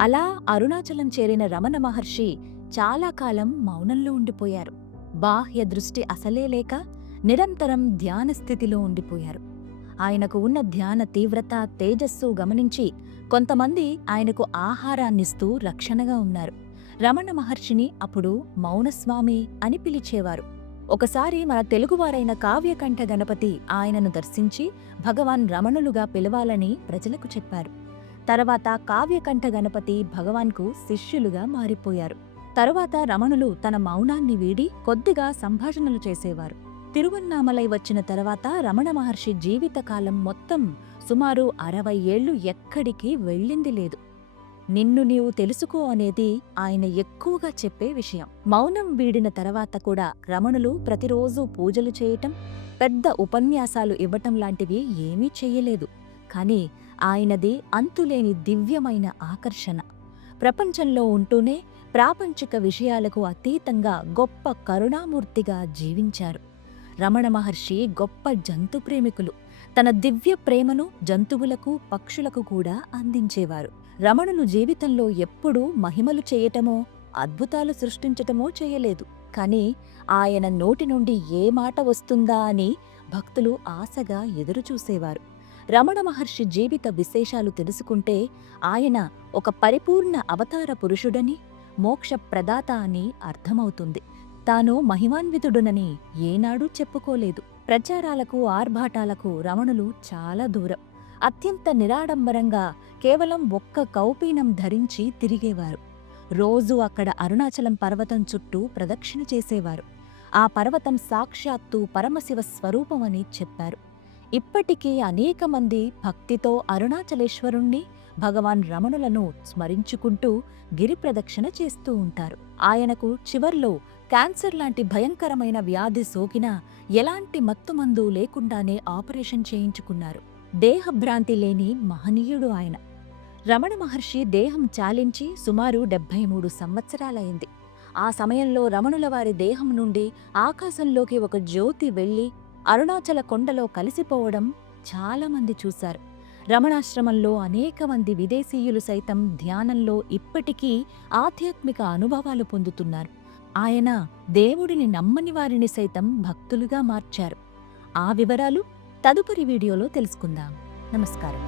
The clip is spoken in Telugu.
అలా అరుణాచలం చేరిన రమణ మహర్షి చాలా కాలం మౌనంలో ఉండిపోయారు. బాహ్య దృష్టి అసలే లేక నిరంతరం ధ్యాన స్థితిలో ఉండిపోయారు. ఆయనకు ఉన్న ధ్యాన తీవ్రత, తేజస్సు గమనించి కొంతమంది ఆయనకు ఆహారాన్నిస్తూ రక్షణగా ఉన్నారు. రమణ మహర్షిని అప్పుడు మౌనస్వామి అని పిలిచేవారు. ఒకసారి మన తెలుగువారైన కావ్యకంఠ గణపతి ఆయనను దర్శించి భగవాన్ రమణులుగా పిలవాలని ప్రజలకు చెప్పారు. తర్వాత కావ్యకంఠ గణపతి భగవాన్కు శిష్యులుగా మారిపోయారు. తరువాత రమణులు తన మౌనాన్ని వీడి కొద్దిగా సంభాషణలు చేసేవారు. తిరువన్నామలై వచ్చిన తర్వాత రమణ మహర్షి జీవితకాలం మొత్తం సుమారు 60 ఏళ్లు ఎక్కడికి వెళ్ళింది లేదు. నిన్ను నీవు తెలుసుకో అనేది ఆయన ఎక్కువగా చెప్పే విషయం. మౌనం వీడిన తర్వాత కూడా రమణులు ప్రతిరోజూ పూజలు చేయటం, పెద్ద ఉపన్యాసాలు ఇవ్వటం లాంటివి ఏమీ చెయ్యలేదు. కాని ఆయనది అంతులేని దివ్యమైన ఆకర్షణ. ప్రపంచంలో ఉంటూనే ప్రాపంచిక విషయాలకు అతీతంగా గొప్ప కరుణామూర్తిగా జీవించారు. రమణ మహర్షి గొప్ప జంతు ప్రేమికులు. తన దివ్య ప్రేమను జంతువులకు, పక్షులకు కూడా అందించేవారు. రమణులు జీవితంలో ఎప్పుడూ మహిమలు చేయటమో, అద్భుతాలు సృష్టించటమో చేయలేదు. కాని ఆయన నోటి నుండి ఏ మాట వస్తుందా అని భక్తులు ఆశగా ఎదురుచూసేవారు. రమణ మహర్షి జీవిత విశేషాలు తెలుసుకుంటే ఆయన ఒక పరిపూర్ణ అవతార పురుషుడని, మోక్ష ప్రదాత అని అర్థమవుతుంది. తాను మహిమాన్వితుడునని ఏనాడూ చెప్పుకోలేదు. ప్రచారాలకు, ఆర్భాటాలకు రమణులు చాలా దూరం. అత్యంత నిరాడంబరంగా కేవలం ఒక్క కౌపీనం ధరించి తిరిగేవారు. రోజూ అక్కడ అరుణాచలం పర్వతం చుట్టూ ప్రదక్షిణ చేసేవారు. ఆ పర్వతం సాక్షాత్తు పరమశివ స్వరూపమని చెప్పారు. ఇప్పటికీ అనేక మంది భక్తితో అరుణాచలేశ్వరుణ్ణి, భగవాన్ రమణులను స్మరించుకుంటూ గిరి ప్రదక్షిణ చేస్తూ ఉంటారు. ఆయనకు చివర్లో క్యాన్సర్ లాంటి భయంకరమైన వ్యాధి సోకినా ఎలాంటి మత్తుమందు లేకుండానే ఆపరేషన్ చేయించుకున్నారు. దేహభ్రాంతి లేని మహనీయుడు ఆయన. రమణ మహర్షి దేహం చాలించి సుమారు 73 సంవత్సరాలైంది. ఆ సమయంలో రమణుల వారి దేహం నుండి ఆకాశంలోకి ఒక జ్యోతి వెళ్లి అరుణాచల కొండలో కలిసిపోవడం చాలామంది చూశారు. రమణాశ్రమంలో అనేక మంది విదేశీయులు సైతం ధ్యానంలో ఇప్పటికీ ఆధ్యాత్మిక అనుభవాలు పొందుతున్నారు. ఆయన దేవుడిని నమ్మని వారిని సైతం భక్తులుగా మార్చారు. ఆ వివరాలు తదుపరి వీడియోలో తెలుసుకుందాం. నమస్కారం.